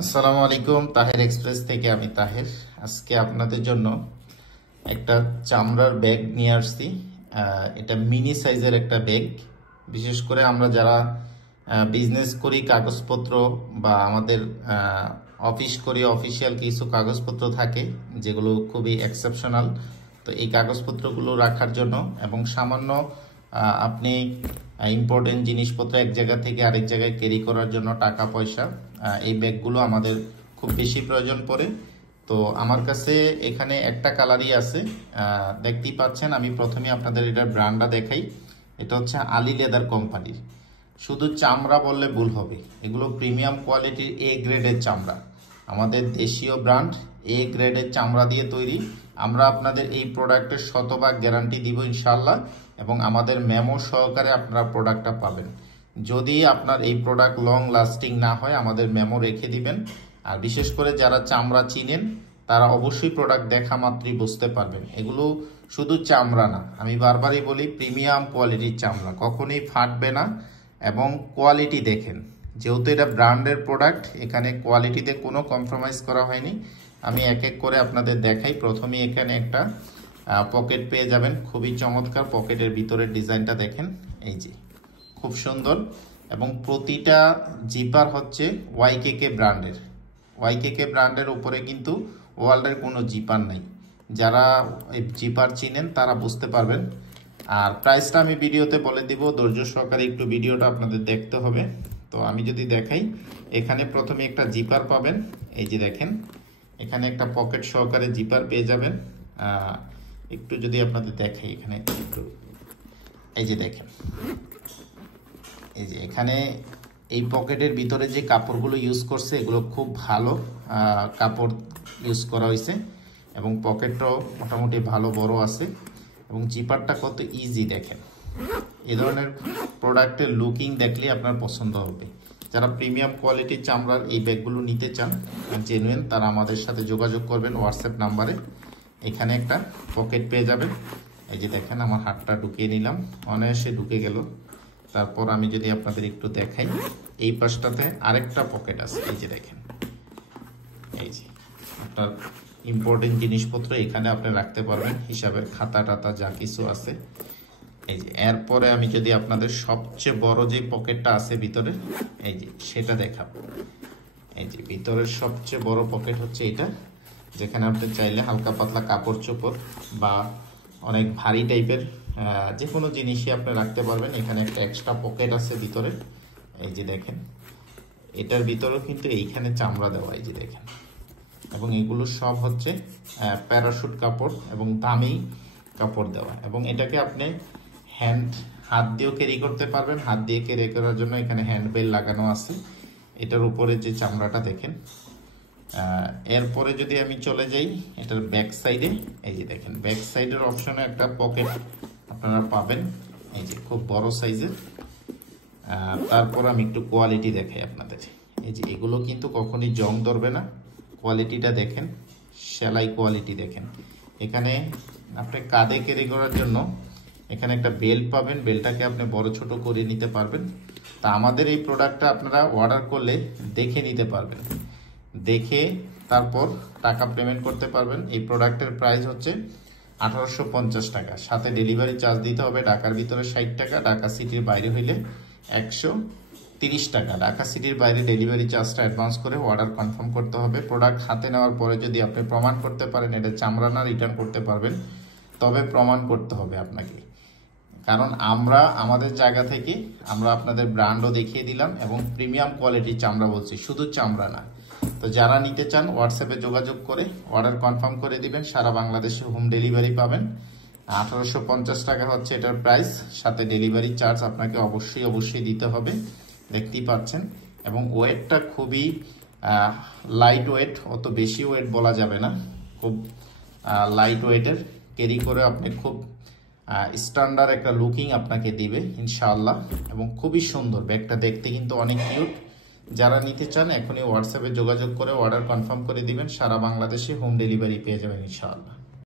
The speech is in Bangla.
আসসালামু আলাইকুম। তাহের এক্সপ্রেস থেকে আমি তাহের। আজকে আপনাদের জন্য একটা চামড়ার ব্যাগ নিয়ে আসছি। এটা মিনি সাইজের একটা ব্যাগ। বিশেষ করে আমরা যারা বিজনেস করি, কাগজপত্র বা আমাদের অফিস করি, অফিসিয়াল কিছু কাগজপত্র থাকে যেগুলো খুবই এক্সেপশনাল। তো এই কাগজপত্রগুলো রাখার জন্য এবং সামান্য আপনি ইম্পর্টেন্ট জিনিসপত্র এক জায়গা থেকে আরেক জায়গায় ক্যারি করার জন্য টাকা পয়সা, এই ব্যাগগুলো আমাদের খুব বেশি প্রয়োজন পড়ে। তো আমার কাছে এখানে একটা কালারই আছে, দেখতেই পাচ্ছেন। আমি প্রথমে আপনাদের এটার ব্র্যান্ডটা দেখাই। এটা হচ্ছে আলী লেদার কোম্পানির। শুধু চামড়া বললে ভুল হবে, এগুলো প্রিমিয়াম কোয়ালিটির এ গ্রেডের চামড়া, আমাদের দেশীয় ব্র্যান্ড এ গ্রেডের চামড়া দিয়ে তৈরি। আমরা আপনাদের এই প্রোডাক্টের শতভাগ গ্যারান্টি দিব ইনশাল্লাহ, এবং আমাদের মেমো সহকারে আপনারা প্রোডাক্টটা পাবেন। যদি আপনার এই প্রোডাক্ট লং লাস্টিং না হয় আমাদের মেমো রেখে দিবেন। আর বিশেষ করে যারা চামড়া চিনেন তারা অবশ্যই প্রোডাক্ট দেখা মাত্রই বুঝতে পারবেন এগুলো শুধু চামড়া না, আমি বারবারই বলি প্রিমিয়াম কোয়ালিটির চামড়া, কখনোই ফাটবে না। এবং কোয়ালিটি দেখেন, যেহেতু এটা ব্র্যান্ডের প্রোডাক্ট, এখানে কোয়ালিটিতে কোনো কম্প্রোমাইজ করা হয়নি। আমি এক এক করে আপনাদের দেখাই। প্রথমেই এখানে একটা পকেট পেয়ে যাবেন, খুবই চমৎকার। পকেটের ভিতরের ডিজাইনটা দেখেন, এই যে খুব সুন্দর। এবং প্রতিটা জিপার হচ্ছে ওয়াইকেকে ব্র্যান্ডের। ওয়াইকেকে ব্র্যান্ডের উপরে কিন্তু ওয়ার্ল্ডের কোনো জিপার নাই। যারা এই জিপার চিনেন তারা বুঝতে পারবেন। আর প্রাইসটা আমি ভিডিওতে বলে দিব, ধৈর্য সহকারে একটু ভিডিওটা আপনাদের দেখতে হবে। তো আমি যদি দেখাই, এখানে প্রথমে একটা জিপার পাবেন, এই যে দেখেন এখানে একটা পকেট সহকারে জিপার পেয়ে যাবেন। একটু যদি আপনাদের দেখাই, এখানে একটু এই যে দেখেন, এই যে এখানে এই পকেটের ভিতরে যে কাপড়গুলো ইউজ করছে এগুলো খুব ভালো কাপড় ইউজ করা হয়েছে, এবং পকেটটাও মোটামুটি ভালো বড় আছে, এবং জিপারটা কত ইজি দেখেন। এই ধরনের প্রোডাক্টের লুকিং দেখলে আপনার পছন্দ হবে। যারা প্রিমিয়াম কোয়ালিটির চামড়ার এই ব্যাগগুলো নিতে চান জেনুইন, তারা আমাদের সাথে যোগাযোগ করবেন হোয়াটসঅ্যাপ নাম্বারে। এখানে একটা পকেট পেয়ে যাবেন, এই যে দেখেন আমার হাতটা ঢুকিয়ে নিলাম, অনায়াসে ঢুকে গেল। তারপর আমি যদি আপনাদের একটু দেখাই, এই পাশটাতে আরেকটা পকেট আছে, এই যে দেখেন, এই যে আপনার ইম্পর্টেন্ট জিনিসপত্র এখানে আপনি রাখতে পারবেন, হিসাবের খাতা টাতা যা কিছু আছে। এই যে এরপরে আমি যদি আপনাদের সবচেয়ে বড় যে পকেটটা আছে ভিতরে, এই যে সেটা দেখাবো। এই যে ভিতরের সবচেয়ে বড় পকেট হচ্ছে এটা, যেখানে আপনি চাইলে হালকা পাতলা কাপড় চোপড় বা অনেক ভারী টাইপের যে কোনো জিনিসই আপনি রাখতে পারবেন। এখানে একটা এক্সট্রা পকেট আছে ভিতরে, এই যে দেখেন। এটার ভিতরেও কিন্তু এইখানে চামড়া দেওয়া, এই যে দেখেন। এবং এগুলো সব হচ্ছে প্যারাশুট কাপড় এবং দামি কাপড় দেওয়া। এবং এটাকে আপনি হাত দিয়েও ক্যারি করতে পারবেন। হাত দিয়ে ক্যারি করার জন্য এখানে হ্যান্ড বেল লাগানো আছে। এটার উপরে যে চামড়াটা দেখেন। এরপরে যদি আমি চলে যাই এটার ব্যাক সাইডে, এই যে দেখেন ব্যাক সাইডের অপশনে একটা পকেট আপনারা পাবেন, এই যে খুব বড় সাইজের। তারপর আমি একটু কোয়ালিটি দেখাই আপনাদের। এই যে এগুলো কিন্তু কখনই জং ধরবে না, কোয়ালিটিটা দেখেন, সেলাই কোয়ালিটি দেখেন। এখানে আপনি কাঁধে ক্যারি করার জন্য এখানে একটা বেল্ট পাবেন, বেল্টটাকে আপনি বড় ছোট করে নিতে পারবেন। তা আমাদের এই প্রোডাক্টটা আপনারা অর্ডার করলে দেখে নিতে পারবেন, দেখে তারপর টাকা পেমেন্ট করতে পারবেন। এই প্রোডাক্টের প্রাইস হচ্ছে 1850 টাকা, সাথে ডেলিভারি চার্জ দিতে হবে। ঢাকার ভিতরে 60 টাকা, ঢাকা সিটির বাইরে হইলে 130 টাকা। ঢাকা সিটির বাইরে ডেলিভারি চার্জটা অ্যাডভান্স করে অর্ডার কনফার্ম করতে হবে। প্রোডাক্ট হাতে নেওয়ার পরে যদি আপনি প্রমাণ করতে পারেন এটা চামড়া না, রিটার্ন করতে পারবেন। তবে প্রমাণ করতে হবে আপনাকে, কারণ আমরা আমাদের জায়গা থেকে আমরা আপনাদের ব্র্যান্ডও দেখিয়ে দিলাম এবং প্রিমিয়াম কোয়ালিটির চামড়া বলছি, শুধু চামড়া না। তো যারা নিতে চান হোয়াটসঅ্যাপে যোগাযোগ করে অর্ডার কনফার্ম করে দিবেন। সারা বাংলাদেশে হোম ডেলিভারি পাবেন। 1850 টাকা হচ্ছে এটার প্রাইস, সাথে ডেলিভারি চার্জ আপনাকে অবশ্যই দিতে হবে, দেখতেই পাচ্ছেন। এবং ওয়েটটা খুবই লাইট ওয়েট, অত বেশি ওয়েট বলা যাবে না, খুব লাইট ওয়েটের। ক্যারি করে আপনি খুব স্ট্যান্ডার্ড একটা লুকিং আপনাকে দিবে ইনশাআল্লাহ। এবং খুবই সুন্দর ব্যাগটা দেখতে, কিন্তু অনেক কিউট। যারা নিতে চান এখনই হোয়াটসঅ্যাপে যোগাযোগ করে অর্ডার কনফার্ম করে দিবেন। সারা বাংলাদেশে হোম ডেলিভারি পেয়ে যাবেন ইনশাআল্লাহ।